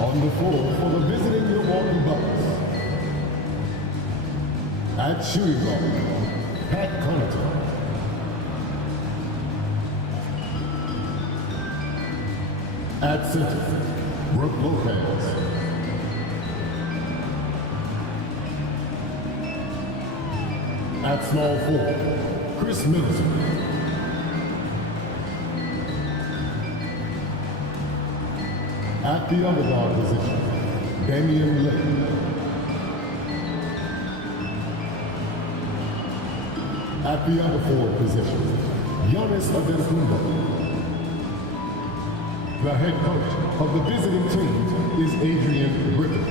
On the floor for the visiting Milwaukee Bucks. At shooting guard, Pat Connaughton. At center, Brooke Lopez. At small forward, Chris Middleton. At the other guard position, Damian Lillard. At the other forward position, Giannis Antetokounmpo. The head coach of the visiting team is Adrian Griffin.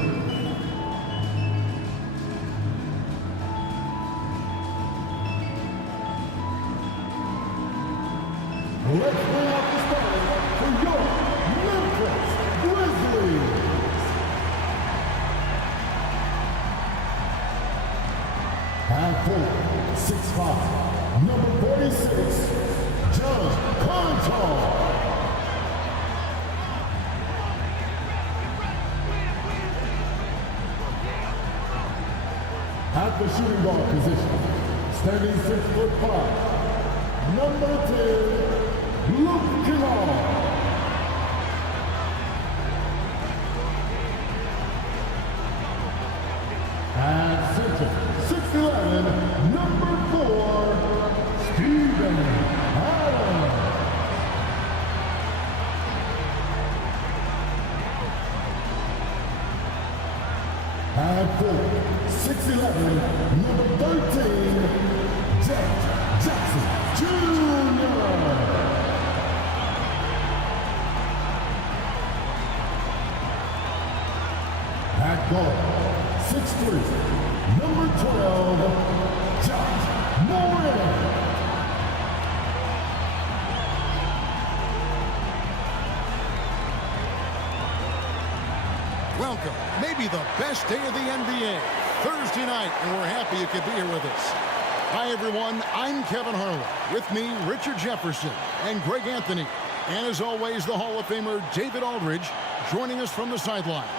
Let's bring out the starters for your Memphis Grizzlies. At forward, 6'5", number 46, John Contar. At the shooting guard position, standing 6'5", number 10, Luke Kennard. At center, 6'11", number 4, Steven Adams. At forward, 6'11", number 13, Jeff Jackson Jr. At guard, 6'3", number 12, Josh Morant. Welcome, maybe the best day of the NBA, Thursday night, and we're happy you could be here with us. Hi, everyone. I'm Kevin Harlan. With me, Richard Jefferson and Greg Anthony. And as always, the Hall of Famer David Aldridge joining us from the sidelines.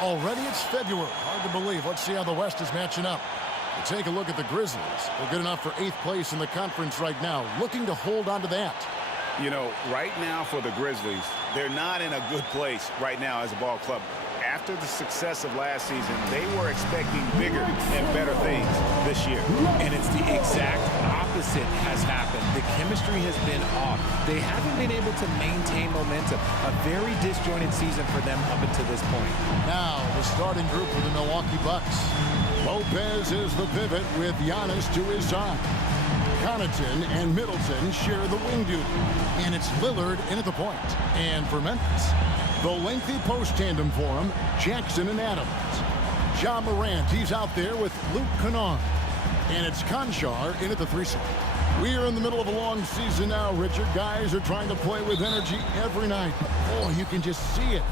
Already it's February. Hard to believe. Let's see how the West is matching up. We'll take a look at the Grizzlies. They're good enough for 8th place in the conference right now, looking to hold on to that. You know, right now for the Grizzlies, they're not in a good place right now as a ball club. After the success of last season, they were expecting bigger and better things this year. And it's the exact opposite has happened. The chemistry has been off. They haven't been able to maintain momentum. A very disjointed season for them up until this point. Now, the starting group for the Milwaukee Bucks. Lopez is the pivot with Giannis to his side. Connaughton and Middleton share the wing duty. And it's Lillard in at the point. And for Memphis, the lengthy post tandem for him, Jackson and Adams. Ja Morant, he's out there with Luke Kennard. And it's Conchar in at the threesome. We are in the middle of a long season now, Richard. Guys are trying to play with energy every night. Oh, you can just see it.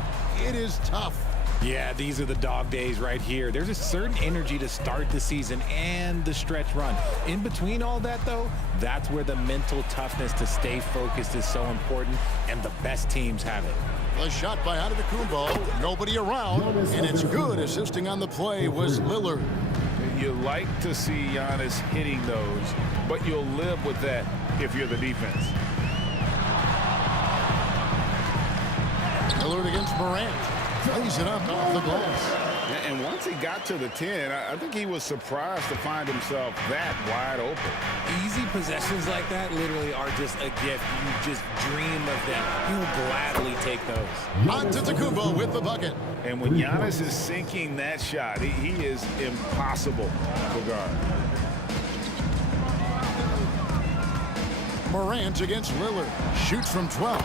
It is tough. Yeah, these are the dog days right here. There's a certain energy to start the season and the stretch run. In between all that, though, that's where the mental toughness to stay focused is so important, and the best teams have it. A shot by Antetokounmpo. Nobody around, and it's good. Assisting on the play was Lillard. You like to see Giannis hitting those, but you'll live with that if you're the defense. Lillard against Morant. Plays it up off the glass. And once he got to the 10, I think he was surprised to find himself that wide open. Easy possessions like that literally are just a gift. You just dream of them. You'll gladly take those. Antetokounmpo with the bucket. And when Giannis is sinking that shot, he is impossible to guard. Morant against Lillard. Shoots from 12.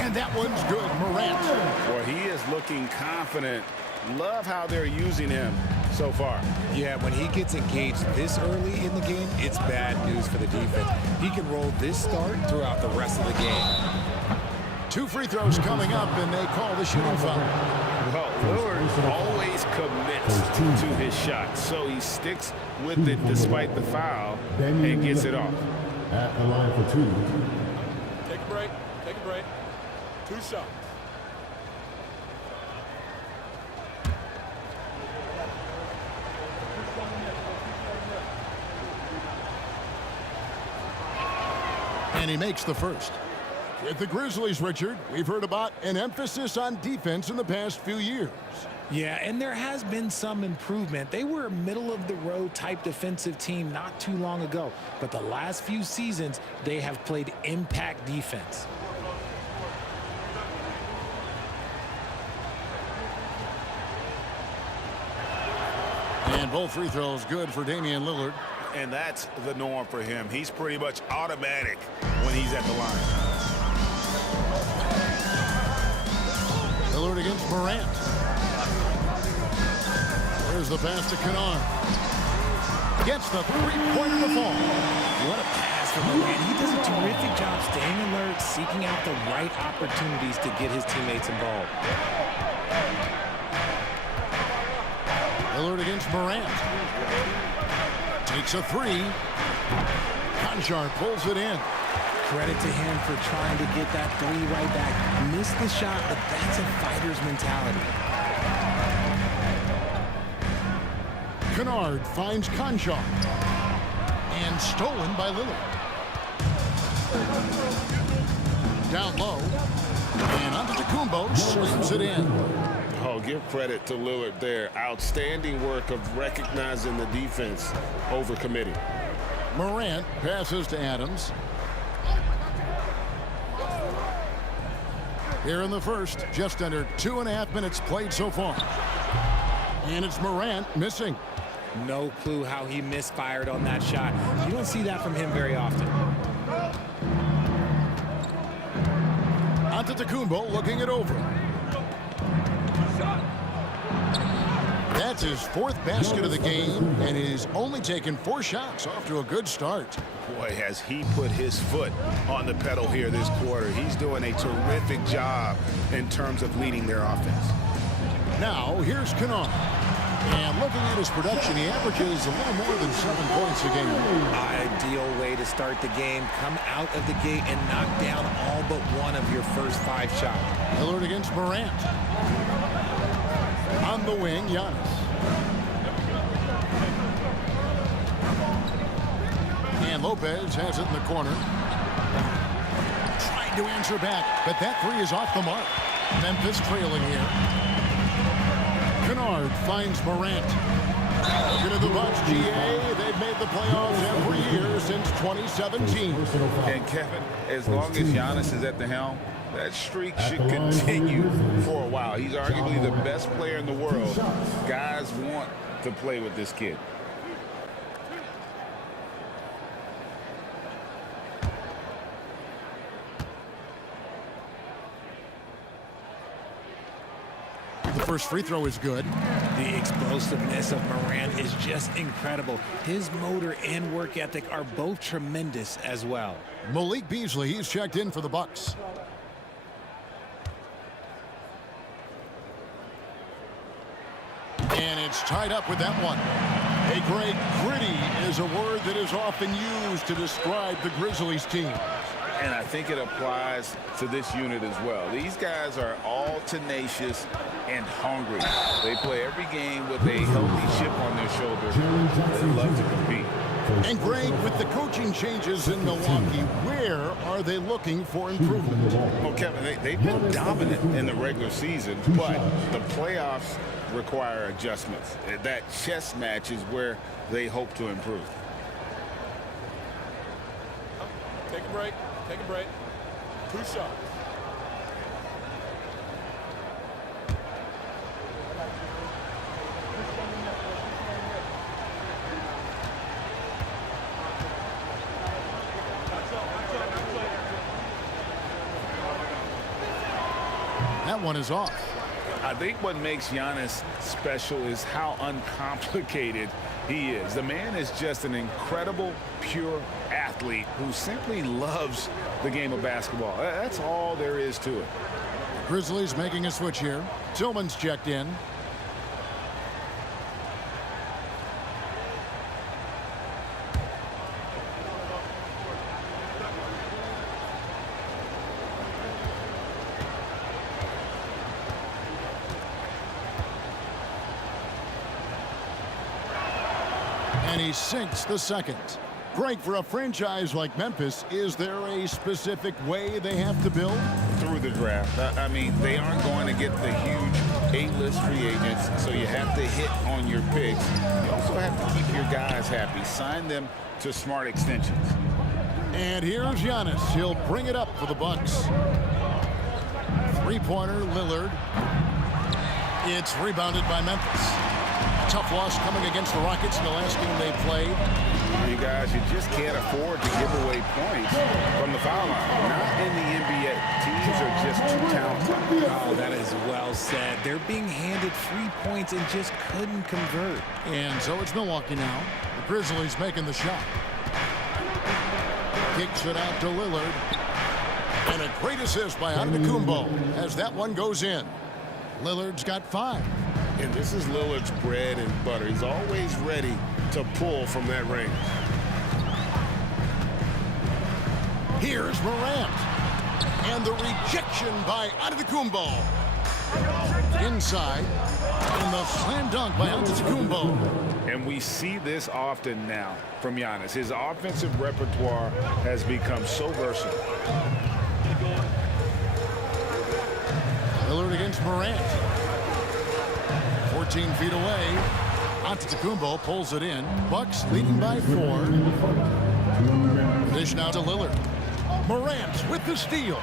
And that one's good. Morant. Well, he is looking confident. Love how they're using him so far. Yeah, when he gets engaged this early in the game, it's bad news for the defense. He can roll this start throughout the rest of the game. 2 free throws coming up, and they call the shooting foul. Well, Lillard always commits to his shot, so he sticks with it despite the foul and gets it off. At the line for 2. Take a break. Take a break. 2 shots. And he makes the first. With the Grizzlies, Richard, we've heard about an emphasis on defense in the past few years. Yeah, and there has been some improvement. They were a middle-of-the-road type defensive team not too long ago. But the last few seasons, they have played impact defense. And both free throws good for Damian Lillard. And that's the norm for him. He's pretty much automatic when he's at the line. Lillard against Morant. There's the pass to Kennard. Gets the three-pointer to fall. What a pass from Morant. He does a terrific job staying alert, seeking out the right opportunities to get his teammates involved. Lillard against Morant. Takes a three. Conchar pulls it in. Credit to him for trying to get that three right back. Missed the shot, but that's a fighter's mentality. Kennard finds Conchar. And stolen by Lillard. Down low. And onto Tacumbo. Slams it in. Oh, give credit to Lillard there. Outstanding work of recognizing the defense over committing. Morant passes to Adams. Here in the first, just under 2.5 minutes played so far. And it's Morant missing. No clue how he misfired on that shot. You don't see that from him very often. Antetokounmpo looking it over. That's his fourth basket of the game, and he's only taken 4 shots. Off to a good start. Boy, has he put his foot on the pedal here this quarter. He's doing a terrific job in terms of leading their offense. Now, here's Kennard. And looking at his production, he averages a little more than 7 points a game. Ideal way to start the game. Come out of the gate and knock down all but one of your first 5 shots. Lillard against Morant. On the wing, Giannis. And Lopez has it in the corner. Trying to answer back, but that three is off the mark. Memphis trailing here. Kennard finds Morant. Looking at the Bucks, GA, they've made the playoffs every year since 2017. And Kevin, as long as Giannis is at the helm, that streak should continue for a while. He's arguably the best player in the world. Guys want to play with this kid. The first free throw is good. The explosiveness of Morant is just incredible. His motor and work ethic are both tremendous as well. Malik Beasley, he's checked in for the Bucks. And it's tied up with that one. A great gritty is a word that is often used to describe the Grizzlies team. And I think it applies to this unit as well. These guys are all tenacious and hungry. They play every game with a healthy chip on their shoulder. They love to compete. And Greg, with the coaching changes in Milwaukee, where are they looking for improvement? Well, Kevin, they've been dominant in the regular season, but the playoffs require adjustments. That chess match is where they hope to improve. Take a break. Take a break. 2 shots. That one is off. I think what makes Giannis special is how uncomplicated he is. The man is just an incredible, pure athlete who simply loves the game of basketball. That's all there is to it. Grizzlies making a switch here. Tillman's checked in. And he sinks the second. Greg, for a franchise like Memphis, is there a specific way they have to build? Through the draft. I mean, they aren't going to get the huge A-list free agents, so you have to hit on your picks. You also have to keep your guys happy. Sign them to smart extensions. And here's Giannis. He'll bring it up for the Bucks. Three-pointer, Lillard. It's rebounded by Memphis. Tough loss coming against the Rockets in the last game they played. You guys, you just can't afford to give away points from the foul line. Not in the NBA. Teams are just too talented. Oh, that is well said. They're being handed free points and just couldn't convert. And so it's Milwaukee now. The Grizzlies making the shot. Kicks it out to Lillard. And a great assist by Antetokounmpo as that one goes in. Lillard's got 5. And this is Lillard's bread and butter. He's always ready to pull from that range. Here's Morant. And the rejection by Antetokounmpo. Inside. And the slam dunk by Antetokounmpo. And we see this often now from Giannis. His offensive repertoire has become so versatile. Lillard against Morant. 14 feet away. Antetokounmpo pulls it in. Bucks leading by 4. Dish now to Lillard. Morant with the steal.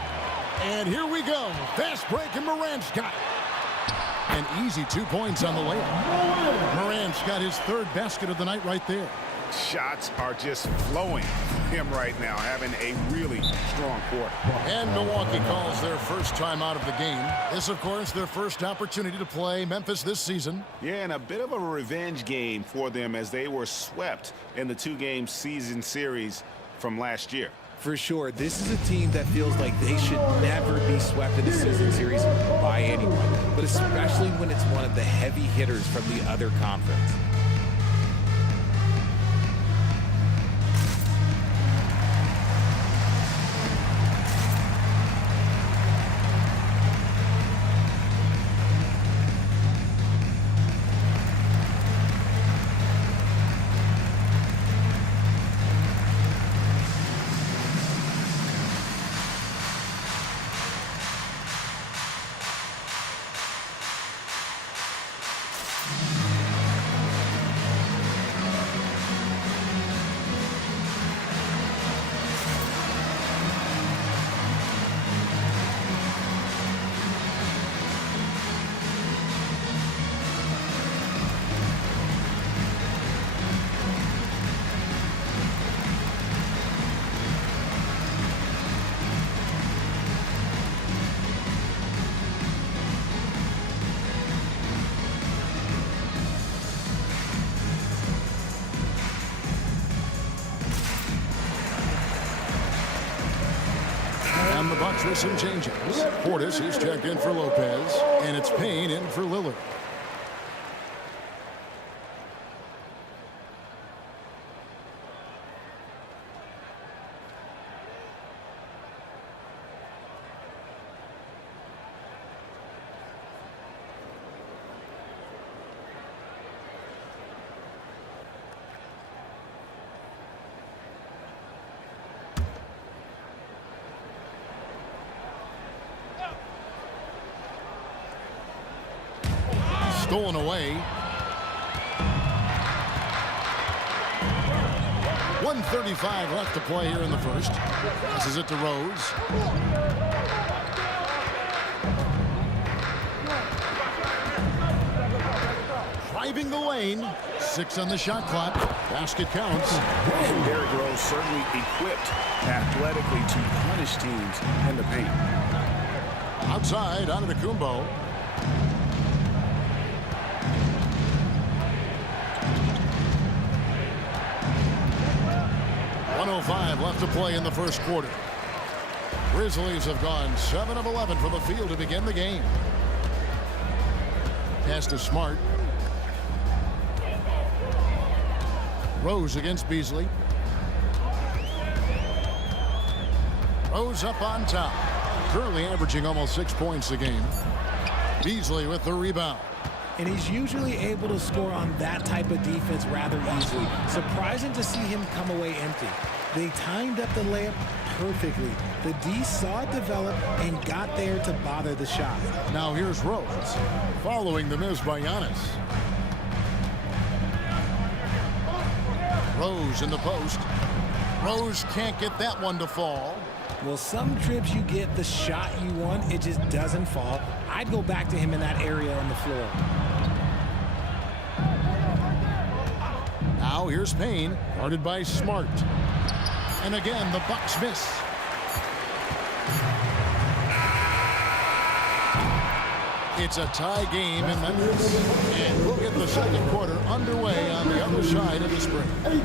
And here we go. Fast break, and Morant's got it. An easy 2 points on the layup. Morant's got his 3rd basket of the night right there. Shots are just flowing him right now, having a really strong quarter. And Milwaukee calls their first time out of the game. This, of course, their first opportunity to play Memphis this season. Yeah, and a bit of a revenge game for them as they were swept in the 2-game season series from last year. For sure, this is a team that feels like they should never be swept in a season series by anyone, but especially when it's one of the heavy hitters from the other conference. And the Bucks with some changes. Portis is checked in for Lopez, and it's Payne in for Lillard. Stolen away. 1:35 left to play here in the first. This is it to Rose. Driving the lane. 6 on the shot clock. Basket counts. And Derrick Rose certainly equipped athletically to punish teams in the paint. Outside, Antetokounmpo. .105 left to play in the first quarter. Grizzlies have gone 7 of 11 from the field to begin the game. Pass to Smart. Rose against Beasley. Rose up on top. Currently averaging almost 6 points a game. Beasley with the rebound. and he's usually able to score on that type of defense rather easily. Surprising to see him come away empty. They timed up the layup perfectly. The D saw it develop and got there to bother the shot. Now here's Rose, following the miss by Giannis. Rose in the post. Rose can't get that one to fall. Well, some trips you get the shot you want, it just doesn't fall. I'd go back to him in that area on the floor. Now here's Payne, guarded by Smart. And again, the Bucks miss. It's a tie game in Memphis. And we'll get the second quarter underway on the other side of the spring. 18.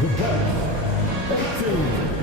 The Bucks. 18.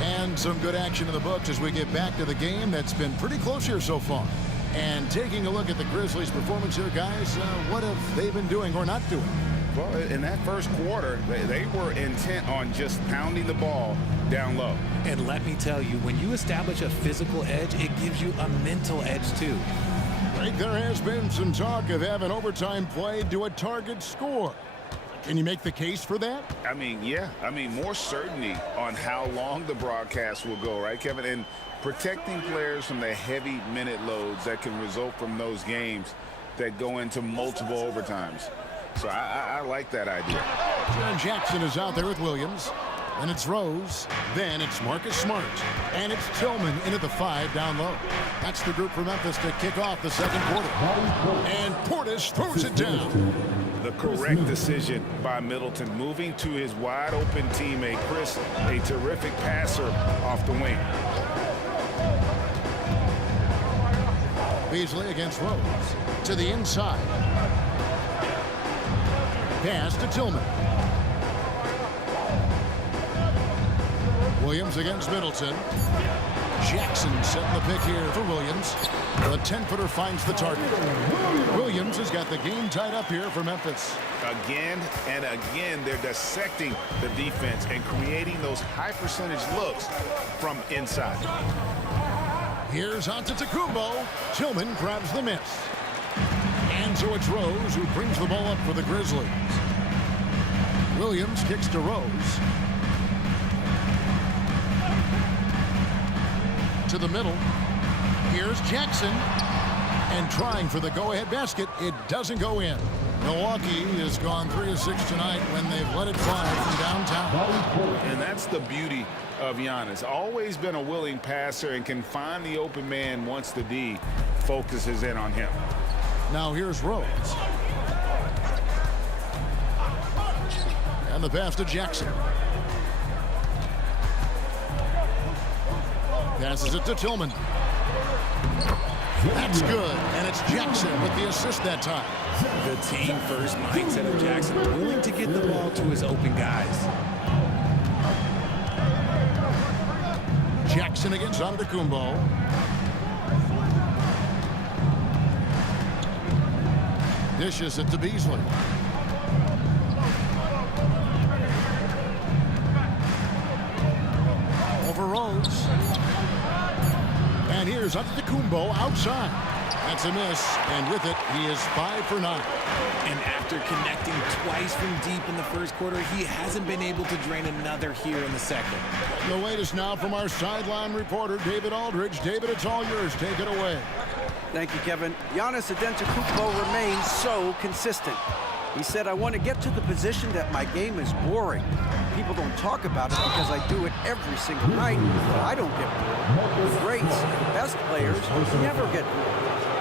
And some good action in the books as we get back to the game that's been pretty close here so far. And taking a look at the Grizzlies' performance here, guys, what have they been doing or not doing? Well, in that first quarter, they were intent on just pounding the ball down low. And let me tell you, when you establish a physical edge, it gives you a mental edge too. Right, there has been some talk of having overtime played to a target score. Can you make the case for that? I mean, yeah. I mean, more certainty on how long the broadcast will go, right, Kevin? And protecting players from the heavy minute loads that can result from those games that go into multiple overtimes. So I like that idea. John Jackson is out there with Williams. Then it's Rose. Then it's Marcus Smart. And it's Tillman in at the 5 down low. That's the group for Memphis to kick off the second quarter. And Portis throws it down. The correct decision by Middleton, moving to his wide-open teammate, Chris, a terrific passer off the wing. Beasley against Rose. To the inside. Pass to Tillman. Williams against Middleton. Jackson setting the pick here for Williams. The 10-footer finds the target. Williams has got the game tied up here for Memphis. Again and again, they're dissecting the defense and creating those high-percentage looks from inside. Here's Antetokounmpo. Tillman grabs the miss. And so it's Rose who brings the ball up for the Grizzlies. Williams kicks to Rose. To the middle. Here's Jackson. And trying for the go-ahead basket. It doesn't go in. Milwaukee has gone 3 of 6 tonight when they've let it fly from downtown. And that's the beauty of Giannis. Always been a willing passer and can find the open man once the D focuses in on him. Now here's Rose. And the pass to Jackson. Passes it to Tillman. That's good. And it's Jackson with the assist that time. The team-first mindset of Jackson, willing to get the ball to his open guys. Jackson against Antetokounmpo. Dishes it to Beasley. Over Rose. And here's Antetokounmpo outside. That's a miss, and with it, he is 5 for 9. And after connecting twice from deep in the first quarter, he hasn't been able to drain another here in the second. The latest now from our sideline reporter, David Aldridge. David, it's all yours. Take it away. Thank you, Kevin. Giannis Antetokounmpo remains so consistent. He said, I want to get to the position that my game is boring. People don't talk about it because I do it every single night, but I don't get bored. The greats, the best players, never get bored.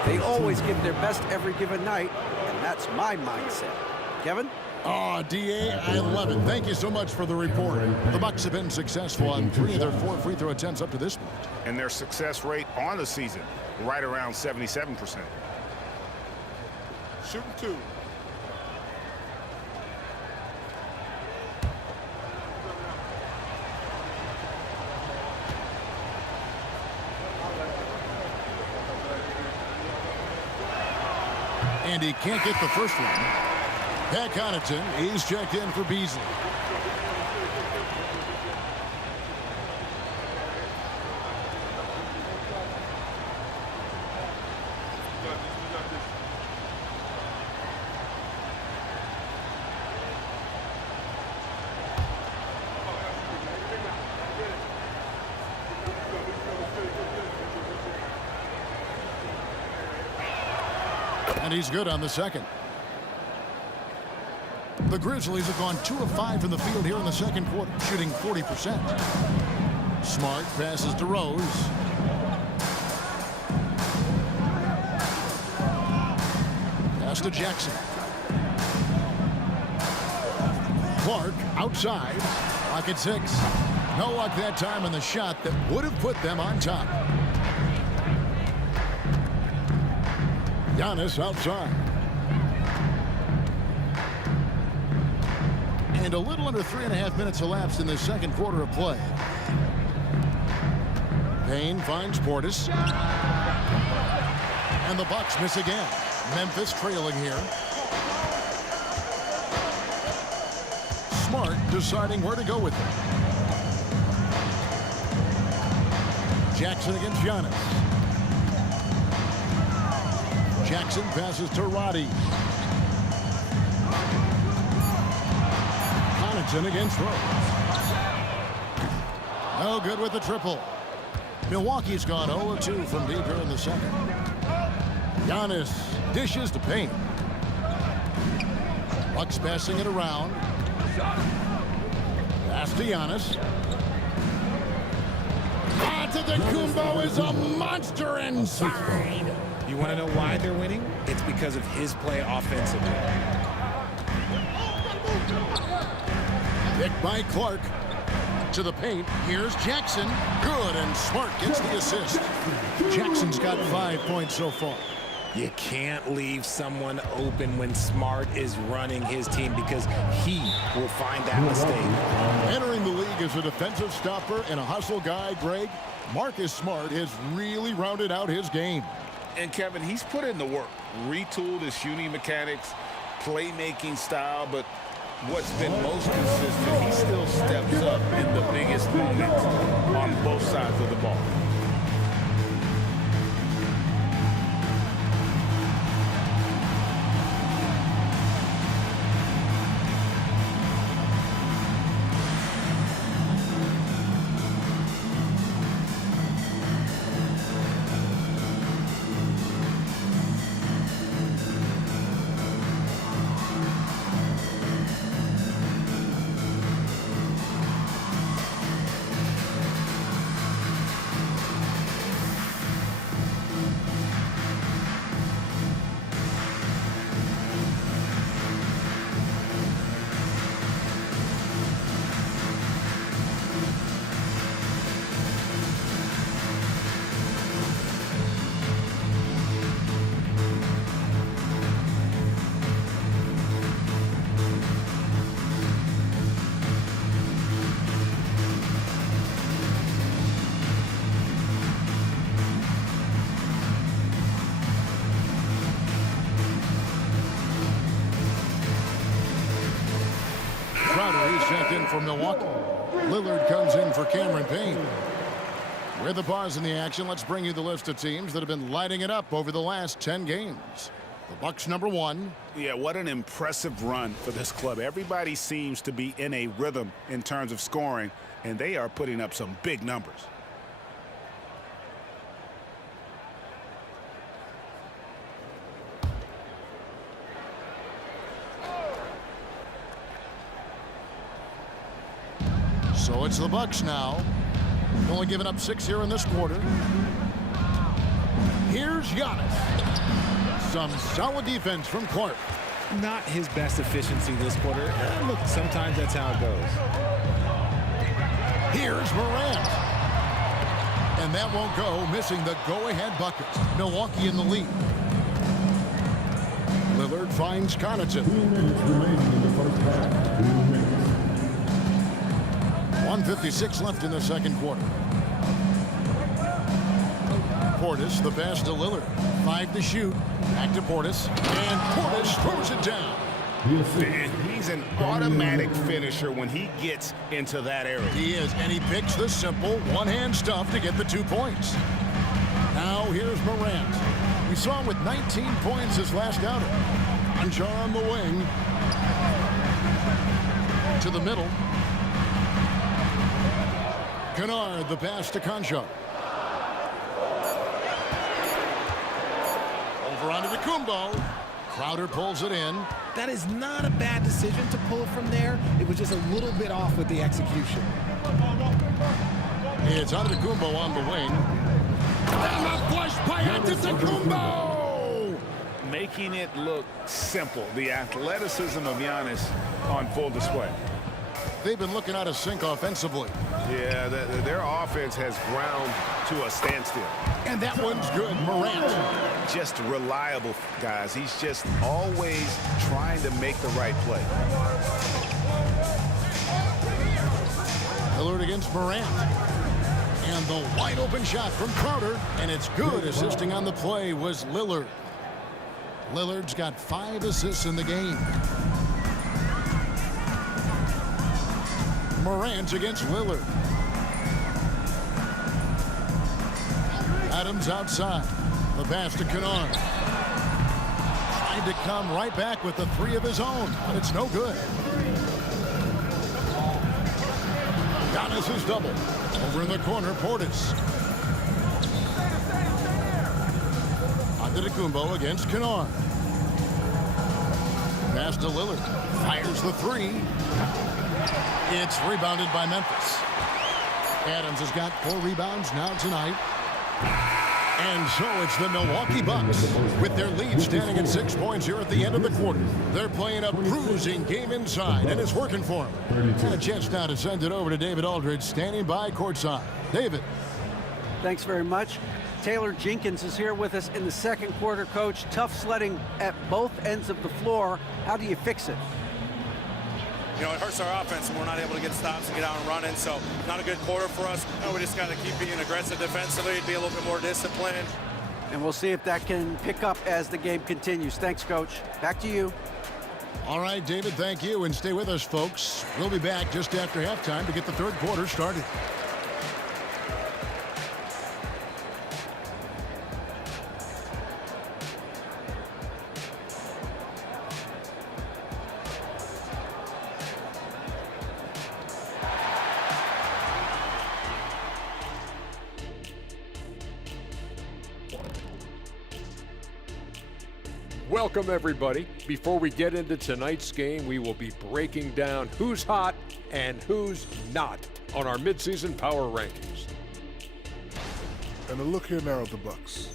They always give their best every given night, and that's my mindset. Kevin? Oh, DA, I love it. Thank you so much for the report. The Bucks have been successful on 3 of their 4 free throw attempts up to this point. And their success rate on the season, right around 77%. Shooting 2. And he can't get the first one. Pat Connaughton, he's checked in for Beasley. And he's good on the second. The Grizzlies have gone 2 of 5 from the field here in the second quarter, shooting 40%. Smart passes to Rose. Pass to Jackson. Clark outside. Clock at 6. No luck that time on the shot that would have put them on top. Giannis outside. And a little under 3.5 minutes elapsed in the second quarter of play. Payne finds Portis. And the Bucks miss again. Memphis trailing here. Smart deciding where to go with it. Jackson against Giannis. Jackson passes to Roddy. Connaughton against Rose. No good with the triple. Milwaukee's gone 0-2 from deep here in the second. Giannis dishes to Payne. Bucks passing it around. Pass to Giannis. Antetokounmpo is a monster inside. You want to know why they're winning? It's because of his play offensively. Picked by Clark. To the paint. Here's Jackson. Good, and Smart gets the assist. Jackson's got 5 points so far. You can't leave someone open when Smart is running his team because he will find that mistake. Entering the league as a defensive stopper and a hustle guy, Greg, Marcus Smart has really rounded out his game. And Kevin, he's put in the work, retooled his shooting mechanics, playmaking style, but what's been most consistent, he still steps up in the biggest moments on both sides of the ball. Checked in for Milwaukee. Lillard comes in for Cameron Payne. With the pause in the action, let's bring you the list of teams that have been lighting it up over the last 10 games. The Bucks #1. Yeah, what an impressive run for this club. Everybody seems to be in a rhythm in terms of scoring, and they are putting up some big numbers. So it's the Bucks now. Only giving up 6 here in this quarter. Here's Giannis. Some solid defense from Clark. Not his best efficiency this quarter. Look, sometimes that's how it goes. Here's Morant. And that won't go, missing the go-ahead bucket. Milwaukee in the lead. Lillard finds Connaughton. 2 minutes remaining in the first half. 2 minutes. 1:56 left in the second quarter. Portis, the pass to Lillard. 5 to shoot. Back to Portis. And Portis throws it down. And he's an automatic finisher when he gets into that area. He is, and he picks the simple one-hand stuff to get the 2 points. Now here's Morant. We saw him with 19 points his last outing. Anjar on the wing. To the middle. Kennard, the pass to Concho. Over onto the Kumbo. Crowder pulls it in. That is not a bad decision to pull from there. It was just a little bit off with the execution. It's Antetokounmpo on the wing. And the flush by Antetokounmpo! Making it look simple. The athleticism of Giannis on full display. They've been looking out of sync offensively. Yeah, their offense has ground to a standstill. And that one's good. Morant. Just reliable, guys. He's just always trying to make the right play. Lillard against Morant. And the wide open shot from Crowder. And it's good. Assisting on the play was Lillard. Lillard's got 5 assists in the game. Morant against Lillard. Adams outside. The pass to Kennard. Tried to come right back with the 3 of his own, but it's no good. Giannis is double. Over in the corner, Portis. Antetokounmpo against Kennard. Pass to Lillard. Fires the 3. It's rebounded by Memphis. Adams has got 4 rebounds now tonight. And so it's the Milwaukee Bucks with their lead standing at 6 points here at the end of the quarter. They're playing a bruising game inside, and it's working for them. And a chance now to send it over to David Aldridge, standing by courtside. David. Thanks very much. Taylor Jenkins is here with us in the second quarter, Coach. Tough sledding at both ends of the floor. How do you fix it? You know, it hurts our offense when we're not able to get stops and get out and running. So not a good quarter for us. You know, we just got to keep being aggressive defensively, be a little bit more disciplined. And we'll see if that can pick up as the game continues. Thanks, Coach. Back to you. All right, David, thank you. And stay with us, folks. We'll be back just after halftime to get the third quarter started. Welcome, everybody. Before we get into tonight's game, we will be breaking down who's hot and who's not on our midseason power rankings. And a look here now at the Bucks.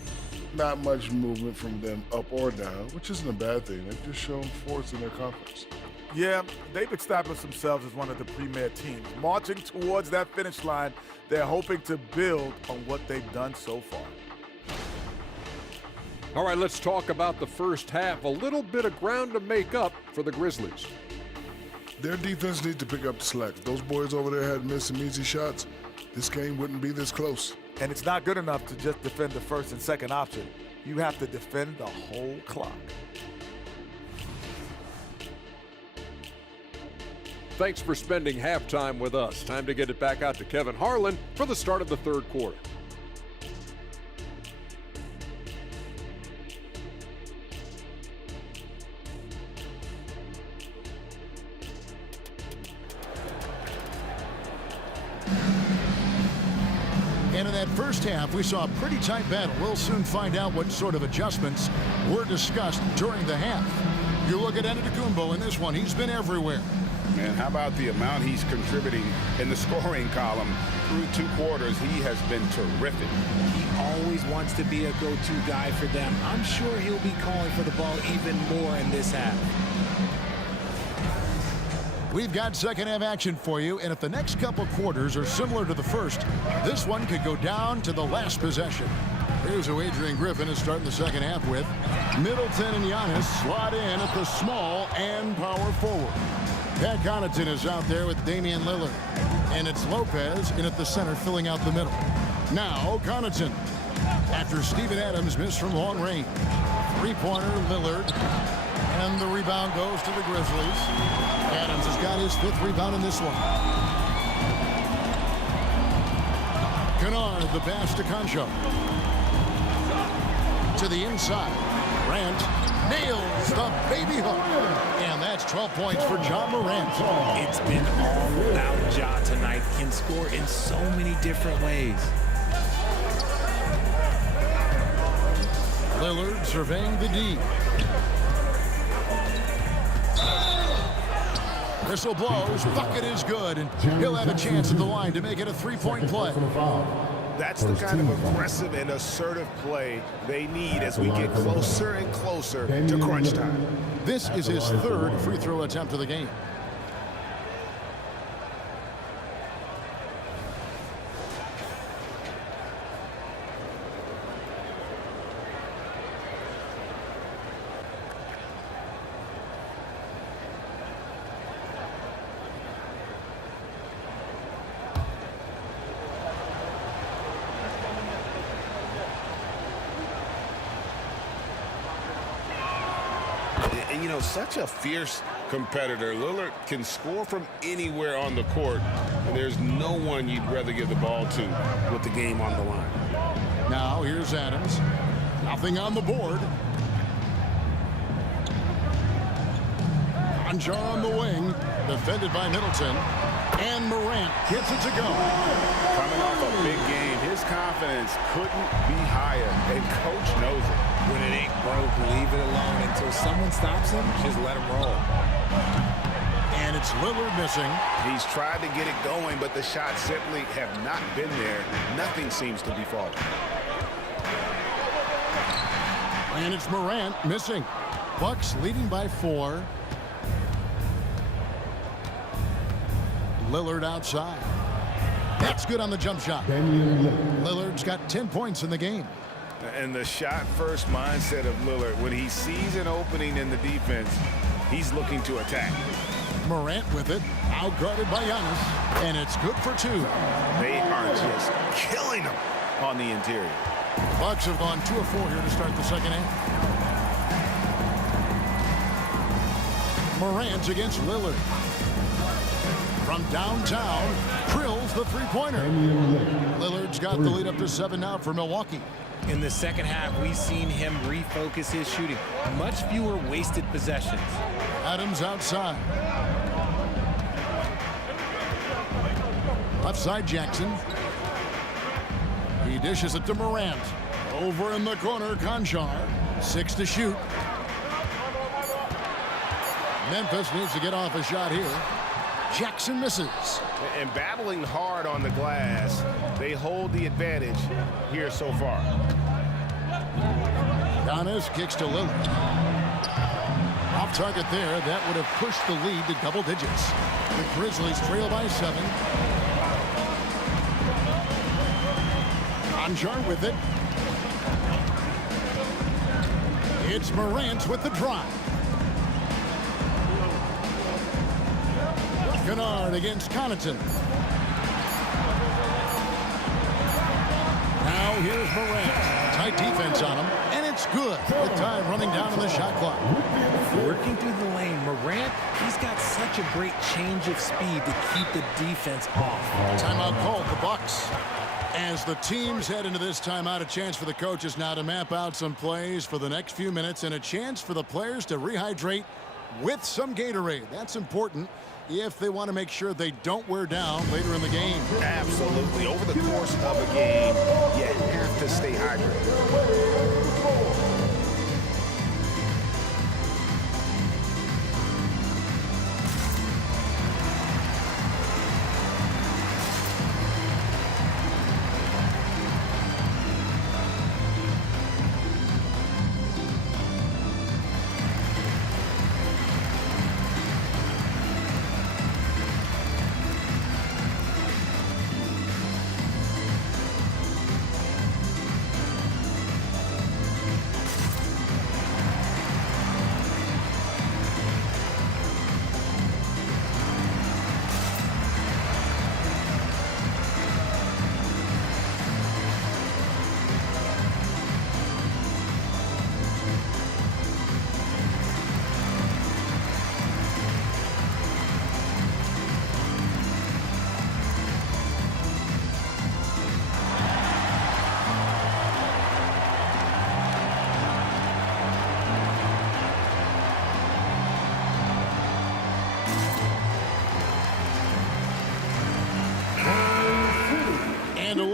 Not much movement from them up or down, which isn't a bad thing. They've just shown force in their conference. Yeah, they've established themselves as one of the premier teams. Marching towards that finish line, they're hoping to build on what they've done so far. All right, let's talk about the first half. A little bit of ground to make up for the Grizzlies. Their defense needs to pick up the slack. If those boys over there had missed some easy shots, this game wouldn't be this close. And it's not good enough to just defend the first and second option. You have to defend the whole clock. Thanks for spending halftime with us. Time to get it back out to Kevin Harlan for the start of the third quarter. And in that first half, we saw a pretty tight battle. We'll soon find out what sort of adjustments were discussed during the half. You look at Antetokounmpo in this one. He's been everywhere. Man, how about the amount he's contributing in the scoring column through 2 quarters? He has been terrific. He always wants to be a go-to guy for them. I'm sure he'll be calling for the ball even more in this half. We've got second half action for you, and if the next couple quarters are similar to the first, this one could go down to the last possession. Here's who Adrian Griffin is starting the second half with. Middleton and Giannis slot in at the small and power forward. Pat Connaughton is out there with Damian Lillard. And it's Lopez in at the center filling out the middle. Now Connaughton. After Steven Adams missed from long range. Three-pointer Lillard. And the rebound goes to the Grizzlies. Adams has got his 5th rebound in this one. Kennard, the pass to Concho. To the inside. Morant nails the baby hook. And that's 12 points for John Morant. It's been all about Ja tonight. Can score in so many different ways. Lillard surveying the D. Whistle blows. Bucket is good. And he'll have a chance at the line to make it a 3-point play. That's the kind of aggressive and assertive play they need as we get closer and closer to crunch time. This is his 3rd free throw attempt of the game. And, you know, such a fierce competitor. Lillard can score from anywhere on the court, and there's no one you'd rather give the ball to with the game on the line. Now here's Adams. Nothing on the board. Conjar on the wing. Defended by Middleton. And Morant gets it to go. Coming off a big game, his confidence couldn't be higher, and coach knows it. When it ain't broke, leave it alone until someone stops him. Just let him roll. And it's Lillard missing. He's tried to get it going, but the shots simply have not been there. Nothing seems to be falling. And it's Morant missing. Bucks leading by 4. Lillard outside. That's good on the jump shot. Lillard's got 10 points in the game. And the shot-first mindset of Lillard, when he sees an opening in the defense, he's looking to attack. Morant with it, outguarded by Giannis, and it's good for 2. They are just killing him on the interior. Bucks have gone 2 of 4 here to start the second half. Morant against Lillard. From downtown, drills the 3-pointer. Lillard's got the lead up to 7 now for Milwaukee. In the second half, we've seen him refocus his shooting. Much fewer wasted possessions. Adams outside. Left side Jackson. He dishes it to Morant. Over in the corner, Conjar. 6 to shoot. Memphis needs to get off a shot here. Jackson misses. And battling hard on the glass, they hold the advantage here so far. Giannis kicks to Lillard. Off target there. That would have pushed the lead to double digits. The Grizzlies trail by 7. Conjar with it. It's Morant with the drive. Kennard against Connaughton. Now here's Morant. Tight defense on him, and it's good. With time running down on the shot clock. Working through the lane, Morant, he's got such a great change of speed to keep the defense off. Timeout called the Bucks. As the teams head into this timeout, a chance for the coaches now to map out some plays for the next few minutes and a chance for the players to rehydrate with some Gatorade. That's important if they want to make sure they don't wear down later in the game. Absolutely. Over the course of a game, you have to stay hydrated.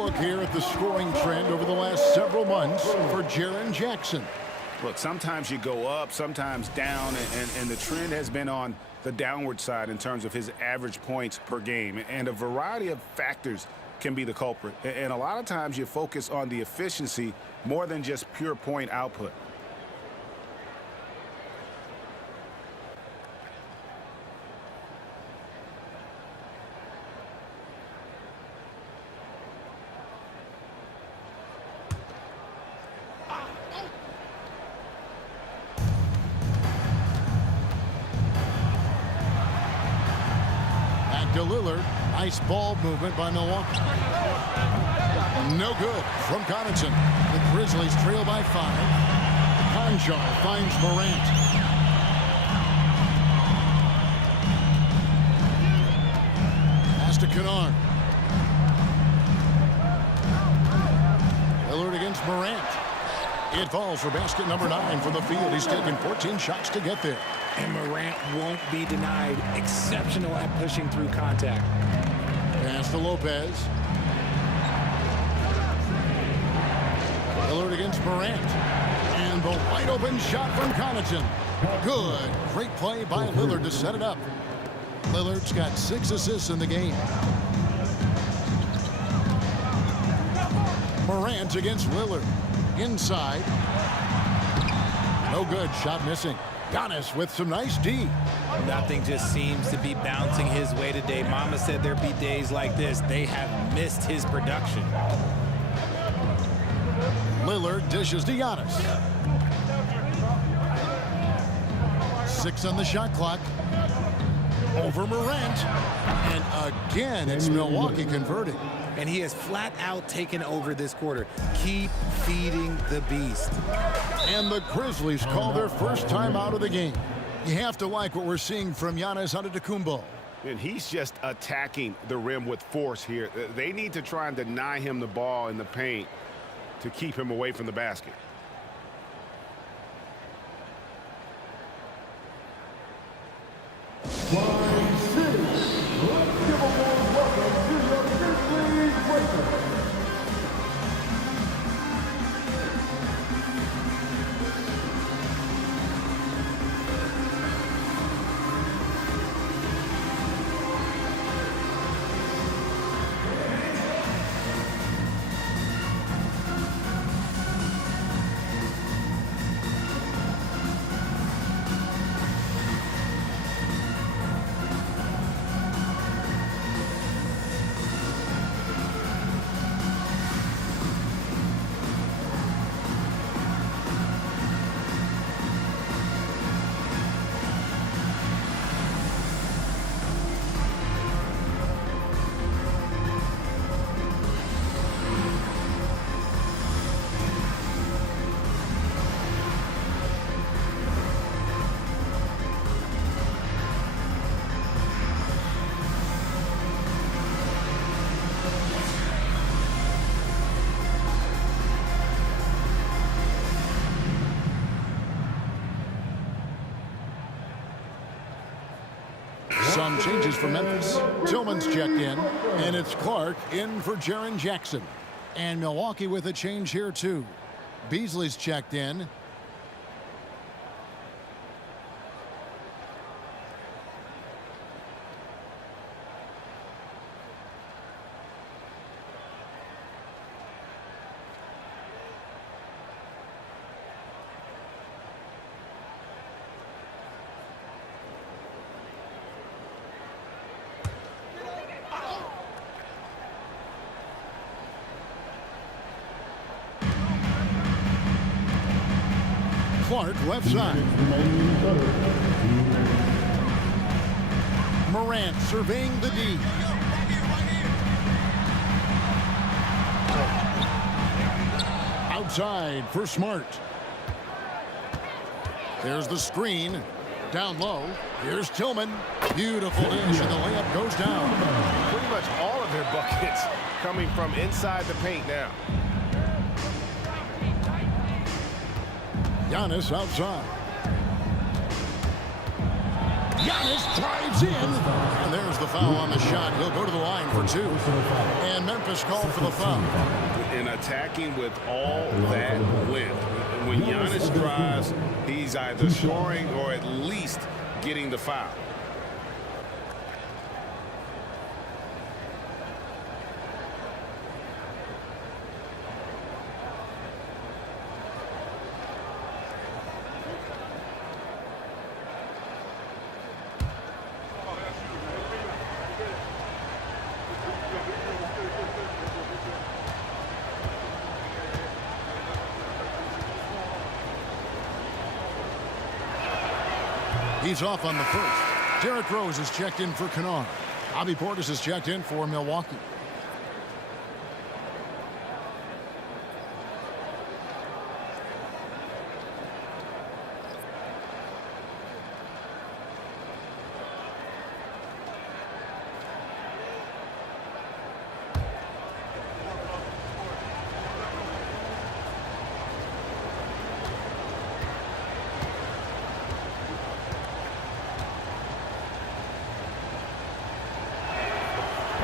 look here at the scoring trend over the last several months for Jaren Jackson. Look, sometimes you go up, sometimes down, and the trend has been on the downward side in terms of his average points per game. And a variety of factors can be the culprit. And a lot of times you focus on the efficiency more than just pure point output. To Lillard. Nice ball movement by Milwaukee. No good from Connaughton. The Grizzlies trail by 5. Conjar finds Morant. Pass to Kennard. Lillard against Morant. It falls for basket number 9 from the field. He's taken 14 shots to get there. And Morant won't be denied. Exceptional at pushing through contact. Pass to Lopez. Lillard against Morant. And the wide open shot from Connaughton. Good. Great play by Lillard to set it up. Lillard's got 6 assists in the game. Morant against Lillard. Inside. No good. Shot missing. Giannis with some nice D. Nothing just seems to be bouncing his way today. Mama said there'd be days like this. They have missed his production. Lillard dishes to Giannis. 6 on the shot clock. Over Morant. And again, it's Milwaukee converting. And he has flat out taken over this quarter. Keep feeding the beast. And the Grizzlies call their first time out of the game. You have to like what we're seeing from Giannis Antetokounmpo. And he's just attacking the rim with force here. They need to try and deny him the ball in the paint to keep him away from the basket. Let's give a warm welcome to your Grizzlies Breakers. Some changes for Memphis. Tillman's checked in, and it's Clark in for Jaren Jackson. And Milwaukee with a change here, too. Beasley's checked in. Clark left side. Morant surveying the D. Outside for Smart. There's the screen. Down low. Here's Tillman. Beautiful dish, and the layup goes down. Pretty much all of their buckets coming from inside the paint now. Giannis outside. Giannis drives in. And there's the foul on the shot. He'll go to the line for 2. And Memphis called for the foul. And attacking with all that width. When Giannis drives, he's either scoring or at least getting the foul. He's off on the first. Derrick Rose is checked in for Kennard. Bobby Portis is checked in for Milwaukee.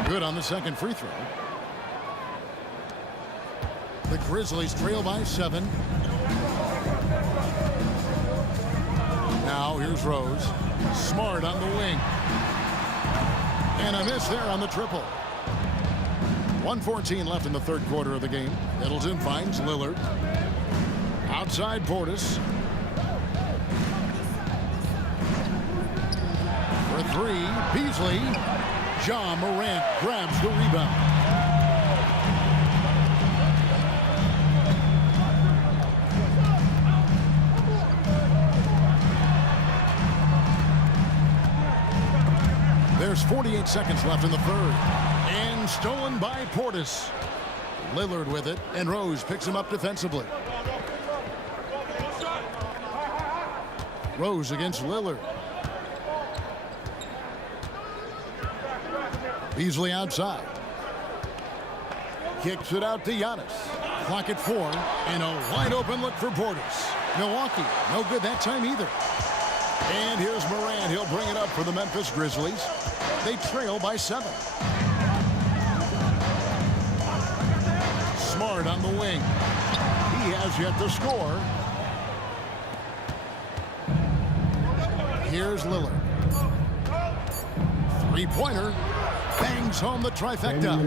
Good on the second free throw. The Grizzlies trail by 7. Now here's Rose. Smart on the wing. And a miss there on the triple. 1:14 left in the third quarter of the game. Middleton finds Lillard. Outside Portis. For 3, Beasley. Ja Morant grabs the rebound. There's 48 seconds left in the third. And stolen by Portis. Lillard with it, and Rose picks him up defensively. Rose against Lillard. Beasley outside. Kicks it out to Giannis. Clock at 4, and a wide open look for Portis. Milwaukee, no good that time either. And here's Morant. He'll bring it up for the Memphis Grizzlies. They trail by 7. Smart on the wing. He has yet to score. Here's Lillard. Three-pointer. Bangs home the trifecta.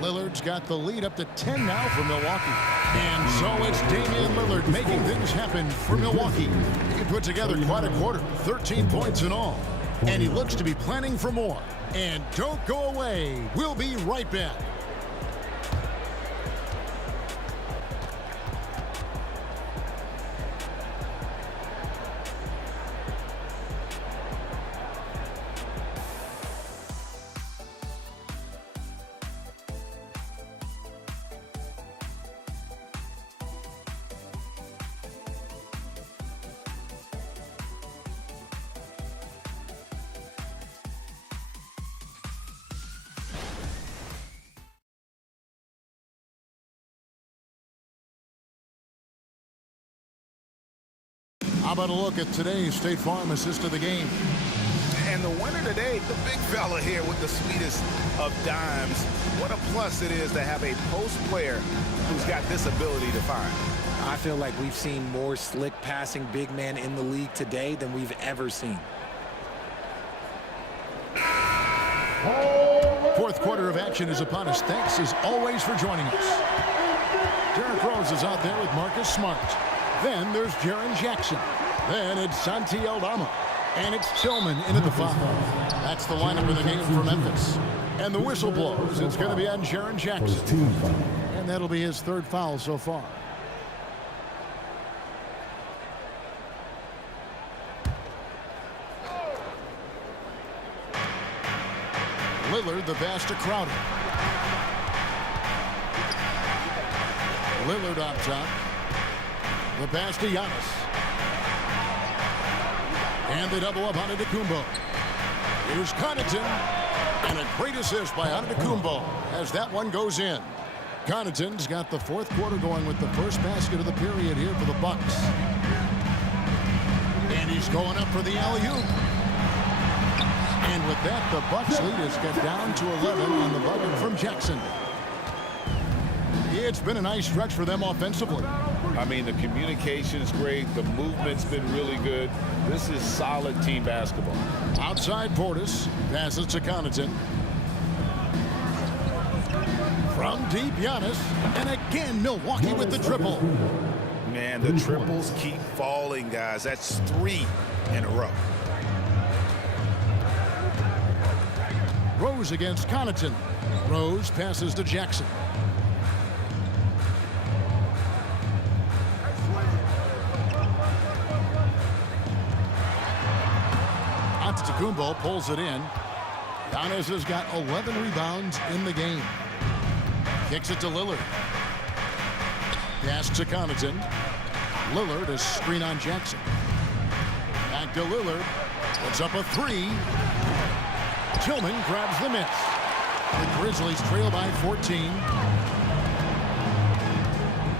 Lillard's got the lead up to 10 now for Milwaukee. And so it's Damian Lillard making things happen for Milwaukee. He put together quite a quarter, 13 points in all. And he looks to be planning for more. And don't go away. We'll be right back. How about a look at today's State Farm assist of the game? And the winner today, the big fella here with the sweetest of dimes. What a plus it is to have a post player who's got this ability to find. I feel like we've seen more slick passing big men in the league today than we've ever seen. Fourth quarter of action is upon us. Thanks as always for joining us. Derrick Rose is out there with Marcus Smart. Then there's Jaren Jackson. Then it's Santi Aldama. And it's Tillman into the foul. That's the lineup of the game for Memphis. And the whistle blows. It's going to be on Jaren Jackson. And that'll be his third foul so far. Lillard, the pass to Crowder. Lillard up top. The pass to Giannis. And they double up Antetokounmpo. Here's Connaughton. And a great assist by Antetokounmpo as that one goes in. Connaughton's got the fourth quarter going with the first basket of the period here for the Bucks. And he's going up for the alley-oop. And with that, the Bucks lead has got down to 11 on the bucket from Jackson. It's been a nice stretch for them offensively. I mean, the communication's great. The movement's been really good. This is solid team basketball. Outside Portis. Passes to Connaughton. From deep, Giannis. And again, Milwaukee with the triple. Man, the triples keep falling, guys. That's 3 in a row. Rose against Connaughton. Rose passes to Jackson. Antetokounmpo pulls it in. Giannis has got 11 rebounds in the game. Kicks it to Lillard. Pass to Connaughton. Lillard is screen on Jackson. Back to Lillard. Puts up a 3. Tillman grabs the miss. The Grizzlies trail by 14.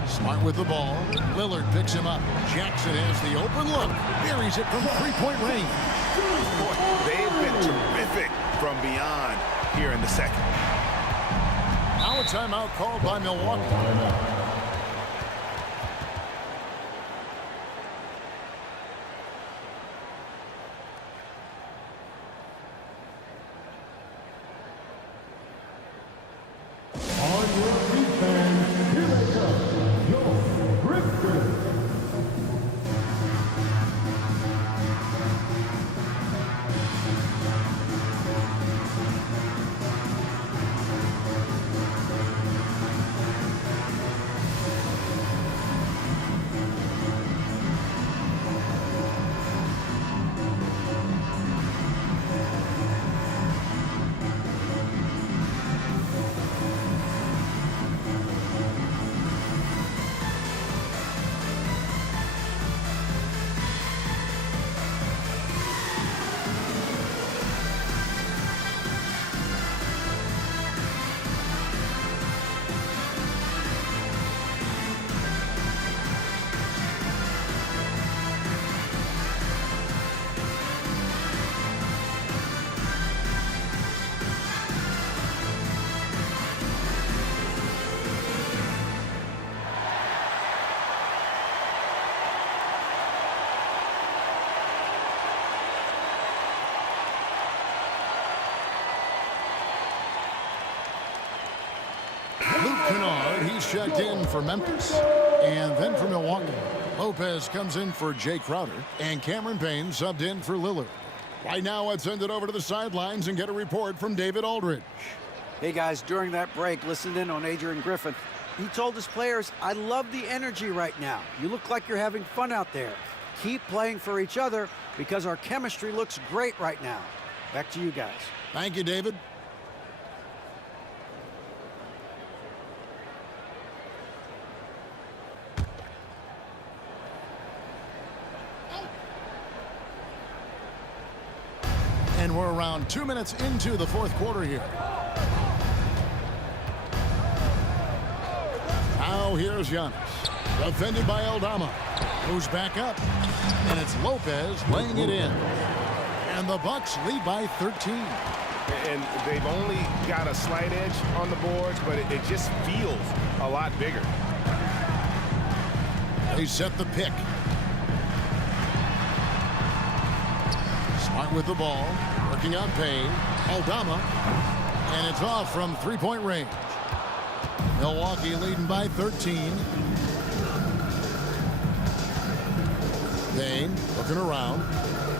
Smart with the ball. Lillard picks him up. Jackson has the open look. Buries it from three-point range. Boy, they've been terrific from beyond here in the second. Now a timeout called by Milwaukee. He's checked in for Memphis. And then for Milwaukee, Lopez comes in for Jay Crowder. And Cameron Payne subbed in for Lillard. Right now, let's send it over to the sidelines and get a report from David Aldridge. Hey, guys, during that break, listened in on Adrian Griffin. He told his players, I love the energy right now. You look like you're having fun out there. Keep playing for each other because our chemistry looks great right now. Back to you guys. Thank you, David. And we're around 2 minutes into the fourth quarter here. Now here's Giannis. Defended by Aldama. Goes back up. And it's Lopez laying it in. And the Bucks lead by 13. And they've only got a slight edge on the boards, but it just feels a lot bigger. They set the pick. Smart with the ball. Working on Payne. Aldama. And it's off from three-point range. Milwaukee leading by 13. Payne looking around.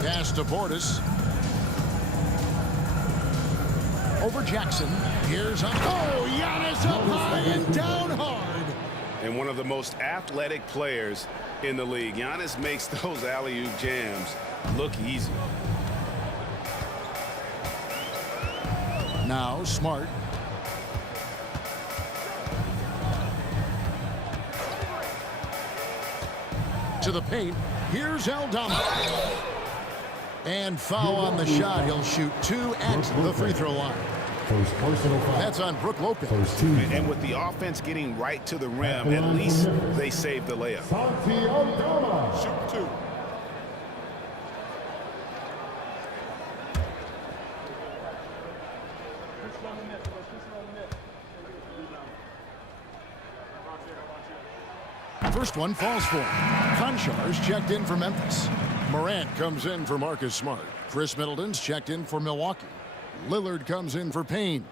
Pass to Portis. Over Jackson. Here's a... Oh, Giannis up high and down hard. And one of the most athletic players in the league. Giannis makes those alley-oop jams look easy. Now Smart. To the paint. Here's Aldama. And foul on the shot. He'll shoot 2 at the free throw line. That's on Brook Lopez. And with the offense getting right to the rim, at least they saved the layup. Shoot 2. First one falls for him. Conchar's checked in for Memphis. Morant comes in for Marcus Smart. Chris Middleton's checked in for Milwaukee. Lillard comes in for Payne.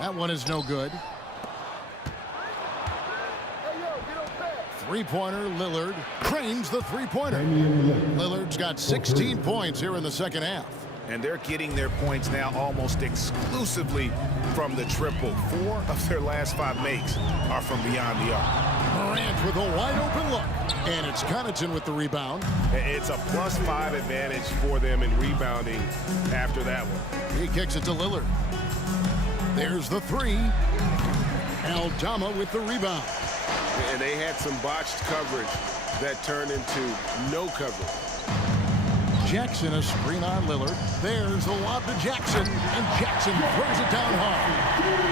That one is no good. Three-pointer, Lillard cranes the three-pointer. Lillard's got 16 points here in the second half. And they're getting their points now almost exclusively from the triple. 4 of their last 5 makes are from beyond the arc. Morant with a wide-open look. And it's Connaughton with the rebound. It's a +5 advantage for them in rebounding after that one. He kicks it to Lillard. There's the three. Aldama with the rebound. And they had some botched coverage that turned into no coverage. Jackson a screen on Lillard. There's the lob to Jackson, and Jackson throws it down hard.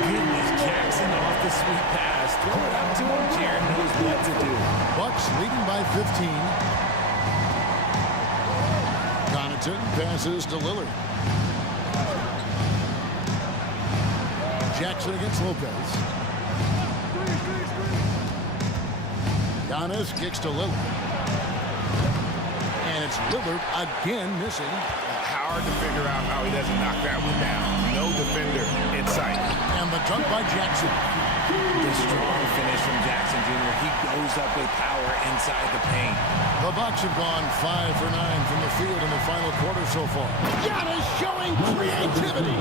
Goodness, Jackson off the sweet pass. Throw it out to him. Jared knows what to do. Bucks leading by 15. Connaughton passes to Lillard. Jackson against Lopez. Giannis kicks to Lillard. And it's Lillard again missing. Hard to figure out how he doesn't knock that one down. No defender in sight. And the dunk by Jackson. The strong finish from Jackson Jr. He goes up with power inside the paint. The Bucks have gone 5 for 9 from the field in the final quarter so far. Giannis showing creativity.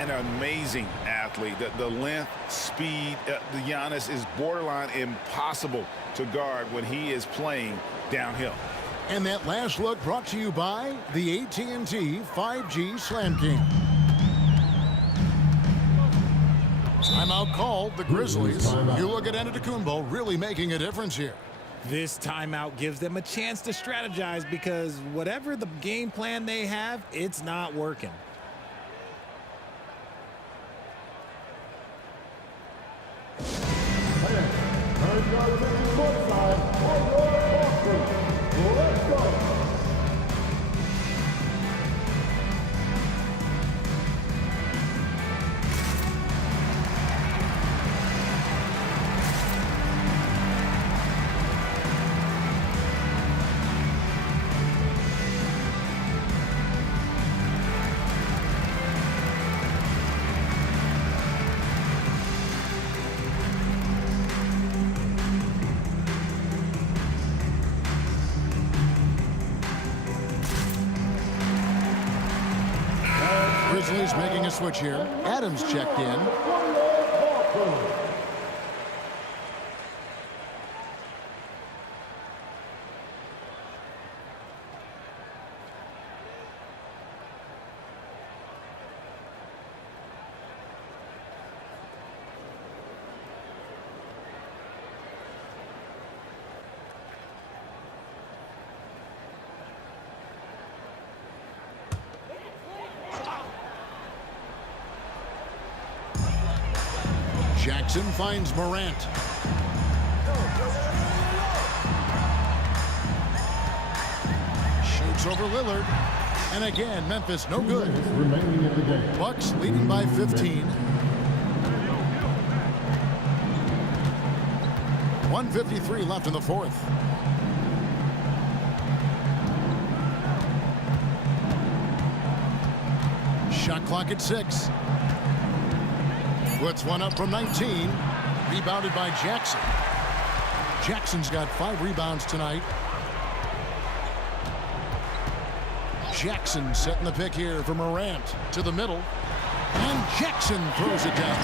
An amazing athlete. The length, speed, the Giannis is borderline impossible to guard when he is playing downhill. And that last look brought to you by the AT&T 5G Slam King. Timeout called, the Grizzlies. You look at Antetokounmpo really making a difference here. This timeout gives them a chance to strategize because whatever the game plan they have, it's not working. Let's go. Grizzlies making a switch here. Adams checked in. Jackson finds Morant. Shoots over Lillard. And again, Memphis no good. Remaining in the game. Bucks leading by 15. 1:53 left in the fourth. Shot clock at 6. Puts one up from 19. Rebounded by Jackson. Jackson's got 5 rebounds tonight. Jackson setting the pick here for Morant to the middle. And Jackson throws it down.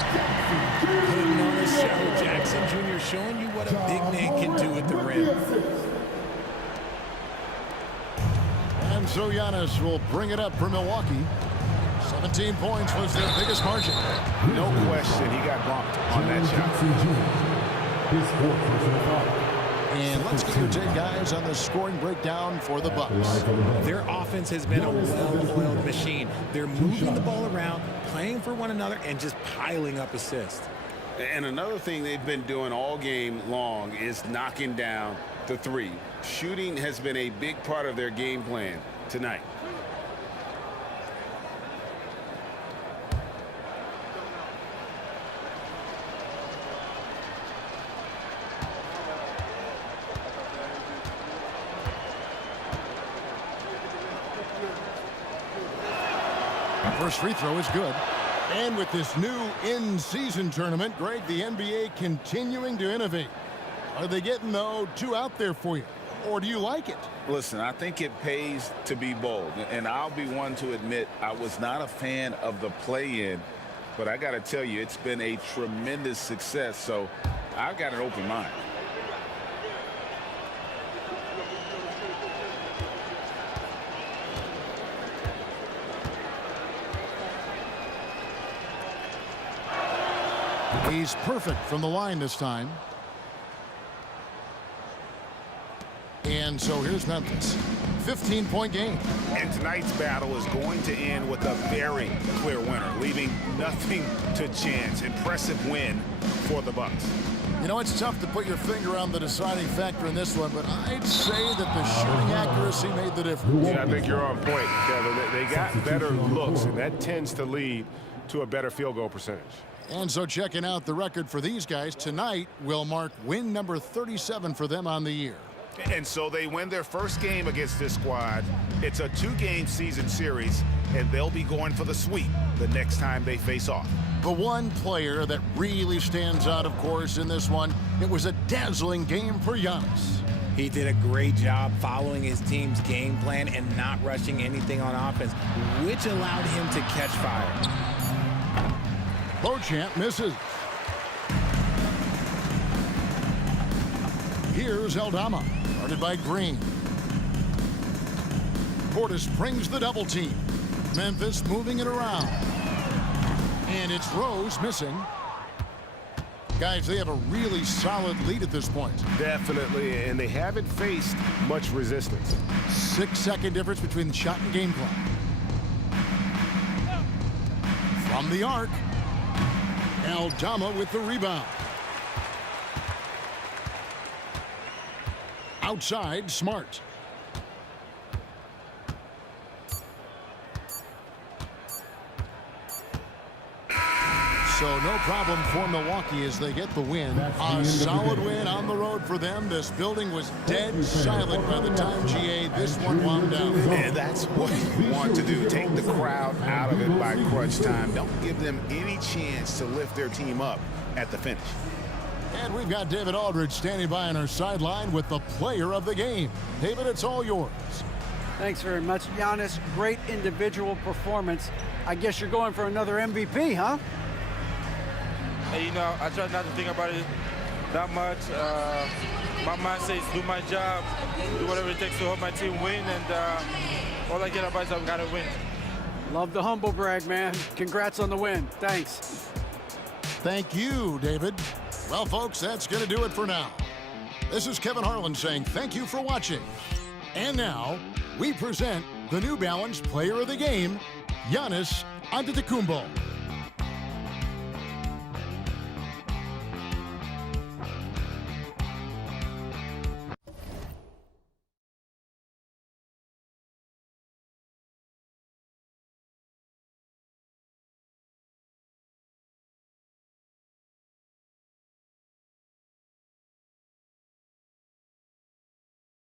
Putting on the show, Jackson Jr. showing you what a big man can do at the rim. And so Giannis will bring it up for Milwaukee. 17 points was their biggest margin. No question he got bumped on that shot. His 4th personal foul. And let's get your take, guys, on the scoring breakdown for the Bucks. Their offense has been a well-oiled machine. They're moving the ball around, playing for one another, and just piling up assists. And another thing they've been doing all game long is knocking down the three. Shooting has been a big part of their game plan tonight. First free throw is good. And with this new in-season tournament, Greg, the NBA continuing to innovate. Are they getting, though, two out there for you? Or do you like it? Listen, I think it pays to be bold. And I'll be one to admit I was not a fan of the play-in. But I got to tell you, it's been a tremendous success. So I've got an open mind. He's perfect from the line this time. And so here's Memphis. 15-point game. And tonight's battle is going to end with a very clear winner, leaving nothing to chance. Impressive win for the Bucks. You know, it's tough to put your finger on the deciding factor in this one, but I'd say that the shooting accuracy made the difference. Yeah, I think you're on point, Kevin. They got better looks, and that tends to lead to a better field goal percentage. And so checking out the record for these guys tonight will mark win number 37 for them on the year. And so they win their first game against this squad. It's a two-game season series, and they'll be going for the sweep the next time they face off. The one player that really stands out, of course, in this one, it was a dazzling game for Giannis. He did a great job following his team's game plan and not rushing anything on offense, which allowed him to catch fire. Beauchamp misses. Here's Aldama, guarded by Green. Portis brings the double team. Memphis moving it around. And it's Rose missing. Guys, they have a really solid lead at this point. Definitely, and they haven't faced much resistance. 6-second difference between the shot and game clock. From the arc. Aldama with the rebound. Outside, Smart. So no problem for Milwaukee as they get the win. A solid win on the road for them. This building was dead silent by the time, GA, this one wound down. And that's what you want to do. Take the crowd out of it by crunch time. Don't give them any chance to lift their team up at the finish. And we've got David Aldridge standing by on our sideline with the player of the game. David, it's all yours. Thanks very much, Giannis. Great individual performance. I guess you're going for another MVP, huh? And, you know, I try not to think about it that much. My mindset is do my job, do whatever it takes to help my team win, and all I care about is I've got to win. Love the humble brag, man. Congrats on the win. Thanks. Thank you, David. Well, folks, that's going to do it for now. This is Kevin Harlan saying thank you for watching. And now, we present the New Balance Player of the Game, Giannis Antetokounmpo.